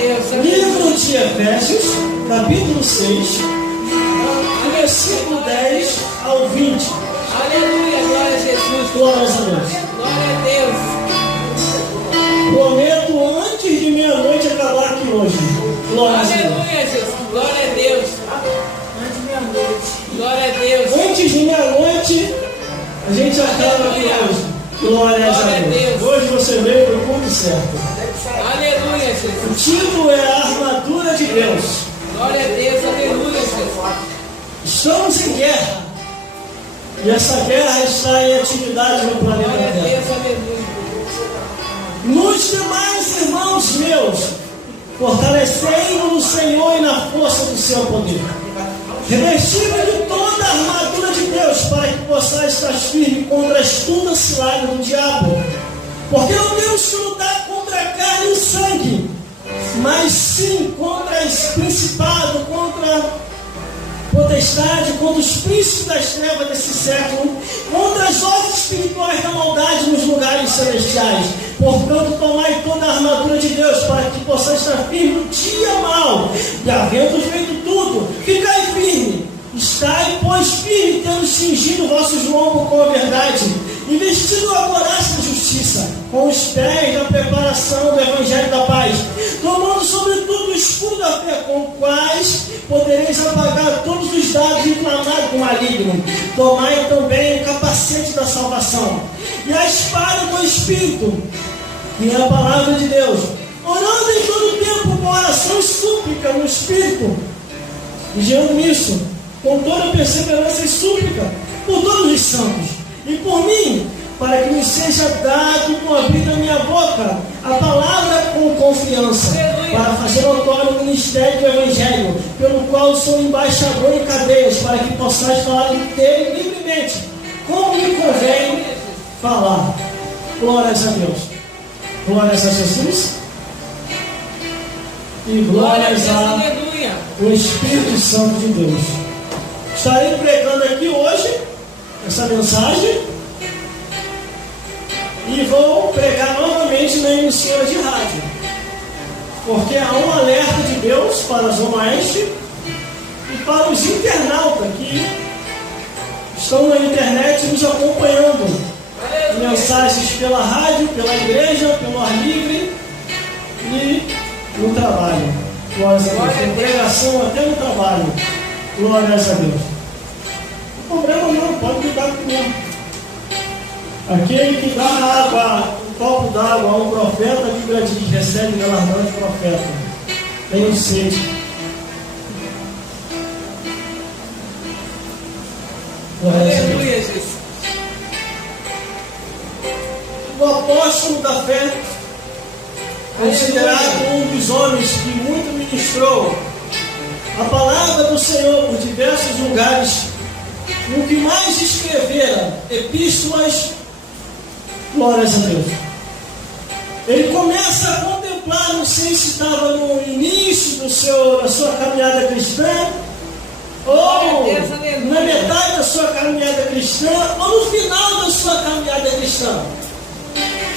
Livro de Efésios, capítulo 6, versículo 10 ao 20. Aleluia, glória a Jesus. Glórias a Deus. Glória a Deus. Prometo antes de meia-noite acabar aqui hoje. Glórias a Deus. Aleluia, Jesus. Glória a Deus. Antes de meia-noite. Glória a Deus. Antes de meia-noite, a gente acaba aqui hoje. Glórias a Deus. Hoje você veio para o ponto certo. Aleluia, O Jesus. título é a armadura de Deus. Glória a Deus. Aleluia, Jesus. Estamos em guerra. E essa guerra está em atividade no planeta Glória a Terra. Deus. Aleluia. Nos demais irmãos meus, fortalecei-vos no Senhor e na força do seu poder. Revesti-vos de toda a armadura de Deus, para que possais estar firme contra a astuta cilada do diabo. Porque não temos que lutar contra a carne e o sangue, mas sim contra os principados, contra a potestade, contra os príncipes das trevas desse século, contra as hostes espirituais da maldade nos lugares celestiais. Portanto, tomai toda a armadura de Deus, para que possais estar firme no dia mau, e havendo feito tudo, ficai firme. Estai, pois, firme, tendo cingido vossos lombos com a verdade, e vestido a couraça da justiça, com os pés da preparação do Evangelho da paz, tomando sobretudo o escudo da fé, com quais podereis apagar todos os dados inflamados do maligno. Tomai também o capacete da salvação, e a espada do Espírito, que é a palavra de Deus, orando em todo o tempo com oração e súplica no Espírito, vigiando nisso, com toda perseverança e súplica, por todos os santos, e por mim, para que me seja dado com abrir da minha boca a palavra com confiança, para fazer notório o ministério do Evangelho, pelo qual sou embaixador em cadeias, para que possais falar dele livremente, como me convém falar. Glórias a Deus. Glórias a Jesus. E glórias ao Espírito Santo de Deus. Estarei pregando aqui hoje essa mensagem e vou pregar novamente na emissora de rádio, porque há um alerta de Deus para a Zona Oeste e para os internautas que estão na internet nos acompanhando. Mensagens pela rádio, pela igreja, pelo ar livre e no trabalho. Glórias a Deus. Tem pregação até no trabalho. Glórias a Deus. O problema não, pode lidar comigo. Aquele que dá água, um copo d'água a um profeta, a Bíblia diz, recebe galardão de profeta. Tenho sede. Aleluia, Jesus. O apóstolo da fé, considerado um dos homens que muito ministrou a palavra do Senhor por diversos lugares, o que mais escrevera epístolas, glórias a Deus. Ele começa a contemplar, não sei se estava no início da sua caminhada cristã, ou na metade da sua caminhada cristã, ou no final da sua caminhada cristã.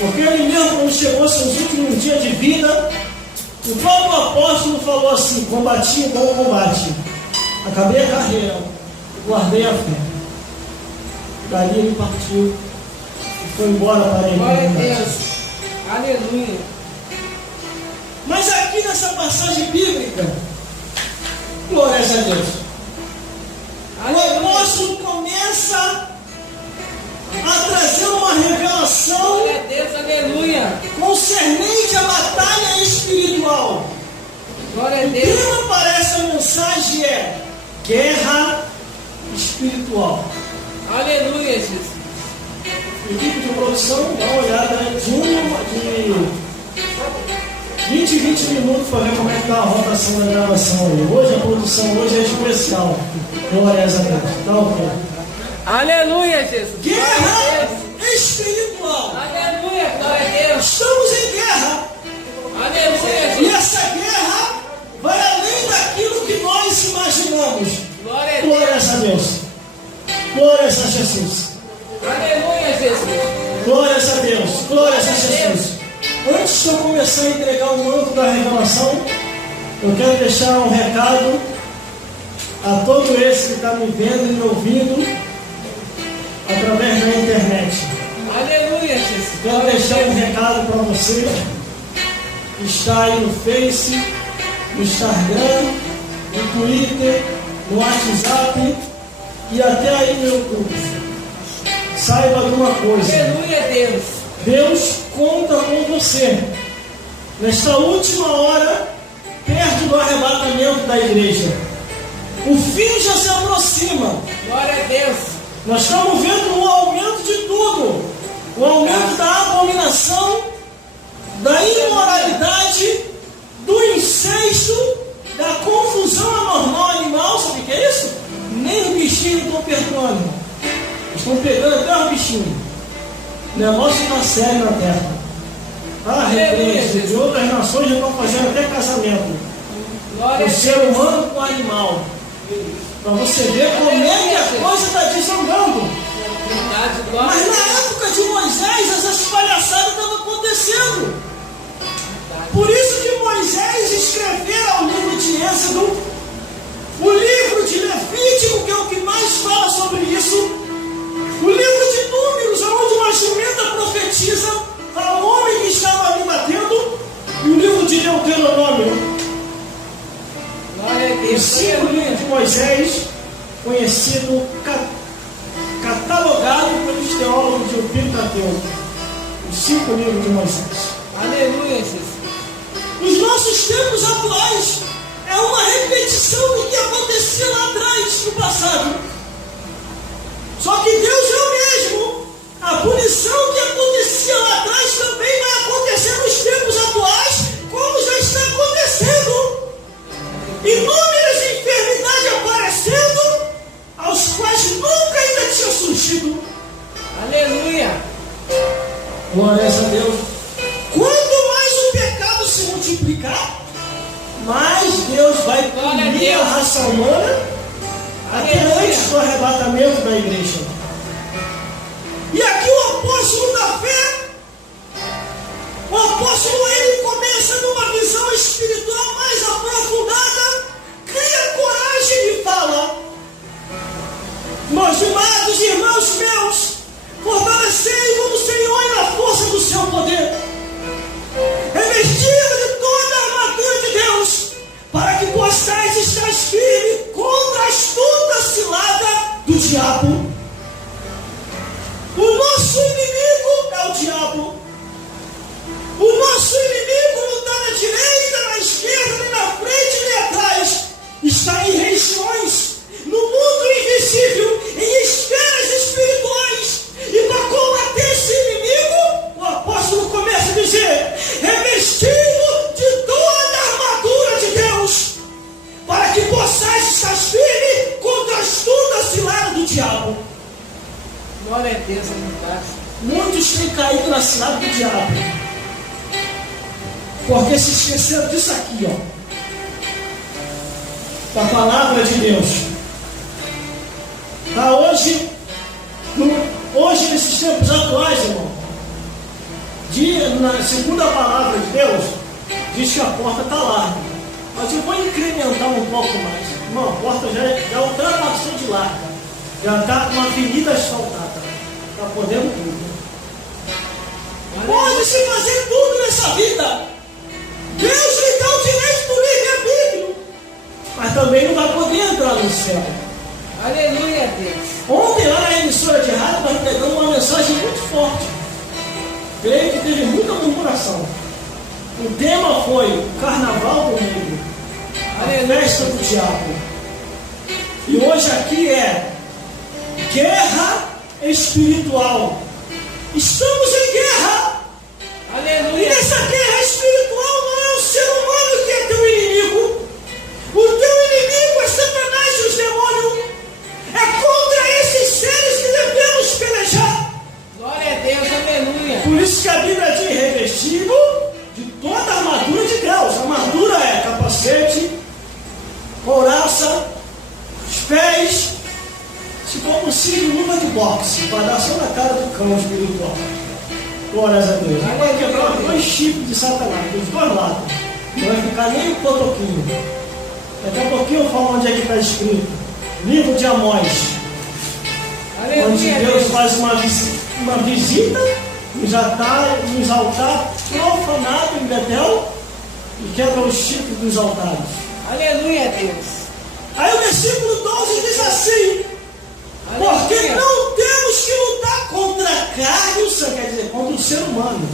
Porque ele mesmo, quando chegou aos seus últimos dias de vida, o próprio apóstolo falou assim: combati o bom combate, acabei a carreira, guardei a fé. Dali ele partiu e foi embora para a Glória a eternidade. Deus. Aleluia. Mas aqui nessa passagem bíblica, glórias a Deus, o apóstolo começa a trazer uma revelação Glória a Deus. Aleluia. concernente à batalha espiritual. Glória a O Deus. tema para essa mensagem é guerra espiritual. Aleluia, Jesus. Equipe de produção, dá uma olhada de 20 minutos para ver como é que está a rotação da gravação aí. Hoje a produção hoje é especial. Glórias a Deus. Tá ok. Aleluia, Jesus. Guerra espiritual. Aleluia, glória a Deus. Estamos em guerra. Aleluia, E Jesus. essa guerra vai além daquilo que nós imaginamos. Glória a Deus. Glórias a Deus. Glórias a Jesus. Aleluia, Jesus. Glórias a Deus. Glórias a Jesus. Antes de eu começar a a entregar o manto da revelação, eu quero deixar um recado a todo esse que está me vendo e me ouvindo através da internet. Aleluia, Jesus. Quero deixar um recado para você que está aí no Face, no Instagram, no Twitter, no WhatsApp e até aí no YouTube. Saiba de uma coisa. Aleluia, Deus. Deus conta com você. Nesta última hora, perto do arrebatamento da igreja. O fim já se aproxima. Glória a Deus. Nós estamos vendo um aumento de tudo. O aumento da abominação, da imoralidade, do incesto, da confusão anormal animal. Sabe o que é isso? Nem os bichinhos estão perdoando. Estão pegando até os bichinhos. O negócio está sério na terra. Ah, referência de outras nações já estão fazendo até casamento. O ser humano com o animal. Para você ver como é que a coisa está desandando. Mas na época de Moisés, essas palhaçadas estavam acontecendo. Por isso que Moisés escreveu o livro de Êxodo, o livro de Levítico, que é o que mais fala sobre isso, o livro de Números, onde uma jumenta profetiza ao homem que estava ali batendo, e o livro de Deuteronômio. Os 5 livros de Moisés, conhecido, catalogado pelos teólogos de Pentateuco. Os 5 livros de Moisés. Aleluia, Jesus. Os nossos tempos atuais é uma repetição do que acontecia lá atrás, no passado. Só que Deus é o mesmo. A punição que acontecia lá atrás também vai acontecer nos tempos atuais, como já está acontecendo. Inúmeras enfermidades aparecendo, aos quais nunca ainda tinha surgido. Aleluia. Glória a Deus. Quanto mais o pecado se multiplicar, mais Deus vai punir a raça humana até antes do arrebatamento da igreja. E aqui o apóstolo da fé, o apóstolo, ele começa numa visão espiritual mais aprofundada, cria coragem e fala: meus amados irmãos meus, fortalecei-vos no Senhor e na força do seu poder, revestido de toda a armadura de Deus, para que possais estar firmes contra a astuta cilada do diabo. O nosso inimigo é o diabo. O nosso inimigo não está na direita, na esquerda, nem na frente, nem atrás. Está em regiões, no mundo invisível, em esferas espirituais. E para combater esse inimigo, o apóstolo começa a dizer: revestido de toda a armadura de Deus, para que possais estar firme contra a astuta cilada do diabo. Glória a Deus, muitos têm caído na cilada do diabo, porque se esqueceram disso aqui, ó, da palavra de Deus. Tá, hoje nesses tempos atuais, irmão, na segunda palavra de Deus, diz que a porta está larga. Mas eu vou incrementar um pouco mais. Irmão, a porta já ultrapassou de larga. Já está com uma avenida asfaltada. Está podendo tudo. Pode-se fazer tudo nessa vida. Deus lhe dá o direito do livre-arbítrio, mas também não vai poder entrar no céu. Aleluia, Deus. Ontem lá na emissora de rádio nós pegamos uma mensagem muito forte. Creio que teve muita murmuração. O tema foi o Carnaval do Mundo, a festa do diabo. E hoje aqui é guerra espiritual. Estamos em guerra. Aleluia. E nessa guerra espiritual não é o ser humano que é teu inimigo. O teu inimigo é Satanás e os demônios. É contra esses seres que devemos pelejar. Glória a Deus, aleluia. Por isso que a Bíblia diz: revestido de toda a armadura de Deus. A armadura é capacete, couraça, os pés, se for possível, luva de boxe, para dar só na cara do cão espiritual. Glória a Deus. Ele vai quebrar os dois chifres de Satanás, dos dois lados. Não vai ficar nem um potoquinho. Daqui a pouquinho eu falo onde é que está escrito. Livro de Amós. Onde Deus faz uma visita nos altares profanados em Betel e quebra os chifres dos altares. Aleluia, Deus. Aí o versículo 12 diz assim: porque não temos que lutar contra a carne e o sangue, quer dizer, contra o ser humano.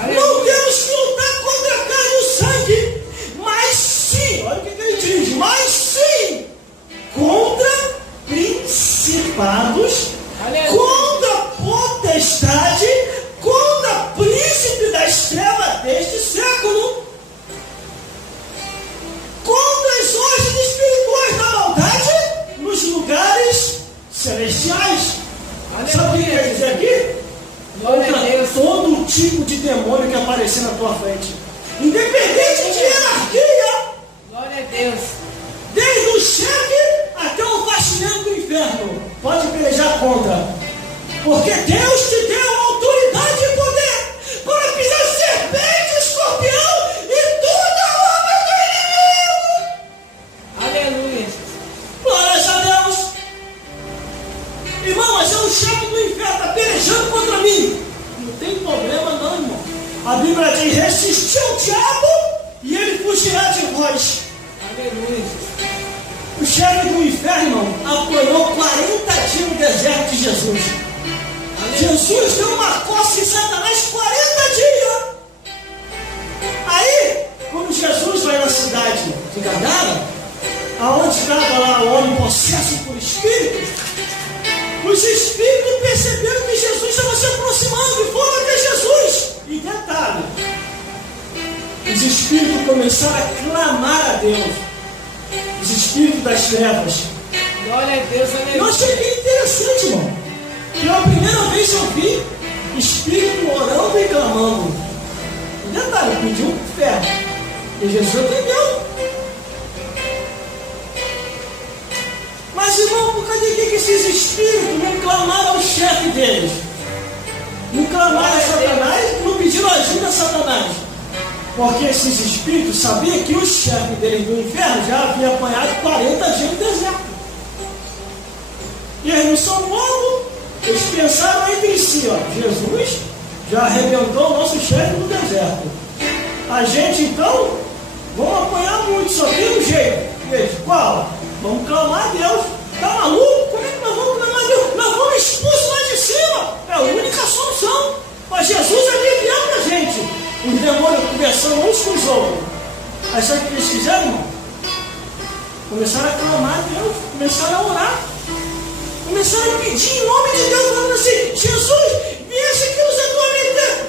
Aleluia. Não temos que lutar contra a carne e o sangue, mas sim, olha o que ele diz, mas sim, contra principados, aleluia, contra potestade, contra príncipe das trevas deste século, contra as hostes espirituais da maldade nos lugares celestiais. Aleluia. Sabe o que quer dizer aqui? Contra todo tipo de demônio que aparecer na tua frente, independente de hierarquia. Glória a Deus. Desde o chefe até o faxineiro do inferno pode pelejar contra, porque Deus te deu autoridade e poder para pisar serpente, escorpião e toda a obra do inimigo. Aleluia. Glória a Deus. Irmão, mas é o chefe do inferno, está pelejando contra mim. Não tem problema não, irmão. A Bíblia diz: resistiu ao diabo e ele fugirá de vós. Aleluia. O chefe do inferno, irmão, apanhou 40 dias no deserto de Jesus. Aleluia. Jesus deu uma coça em Satanás 40 dias. Aí, quando Jesus vai na cidade de Gadara, aonde estava lá o homem possesso por espíritos, os espíritos perceberam que Jesus estava se aproximando e foram até Jesus. E detalhe, os espíritos começaram a clamar a Deus, os espíritos das trevas. Glória a Deus, aleluia. Eu achei bem interessante, irmão. Pela primeira vez eu vi espírito orando e clamando. E detalhe, pediu fé. E Jesus atendeu. Mas, irmão, por causa de que esses espíritos não clamaram ao chefe deles? Não clamaram a Satanás, não pediram ajuda a Satanás. Porque esses espíritos sabiam que o chefe deles do inferno já havia apanhado 40 dias no deserto. E eles não são bobos. Eles pensaram entre si, ó, Jesus já arrebentou o nosso chefe no deserto. A gente, então, vamos apanhar muito, só tem um jeito. E eles, qual? Vamos clamar a Deus. Está maluco? Como é que nós vamos clamar a Deus? Nós vamos expulsar lá de cima. É a única solução. Mas Jesus aliviando a gente. Os demônios conversando uns com os outros. Aí sabe o que eles fizeram, irmão? Começaram a clamar a Deus. Começaram a orar. Começaram a pedir em nome de Deus, falando assim: Jesus, viesse aqui nos atormentar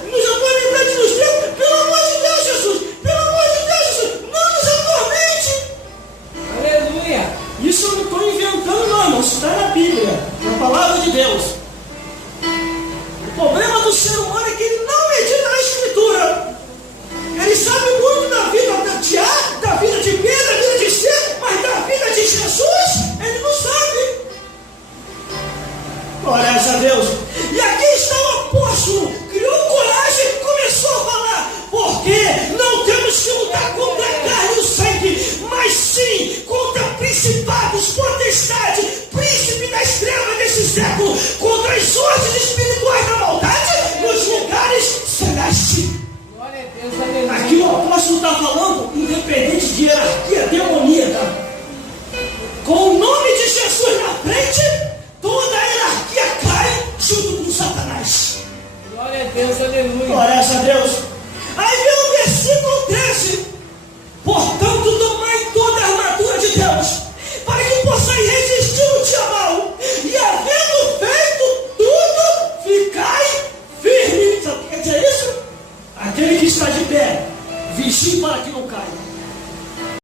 de nos tempos. Pelo amor de Deus, Jesus. Pelo amor de Deus, Jesus. Não nos atormente. Aleluia. Isso eu não estou inventando não, irmão. Isso está na Bíblia, na palavra de Deus. O problema do ser humano é que ele não medita na Escritura. Ele sabe muito da vida de A, da vida de B, da vida de C, mas da vida de Jesus, ele não sabe. Glória a Deus. E aqui está o apóstolo, criou coragem e começou a falar: porque não temos que lutar contra a carne e o sangue, mas sim contra principados, potestades, príncipe das trevas desse século, contra as hostes espirituais da maldade nos lugares celestes. Glória a Deus, aleluia. Aqui o apóstolo está falando, independente de hierarquia demoníaca, com o nome de Jesus na frente, toda a hierarquia cai junto com Satanás. Glória a Deus, aleluia. Glória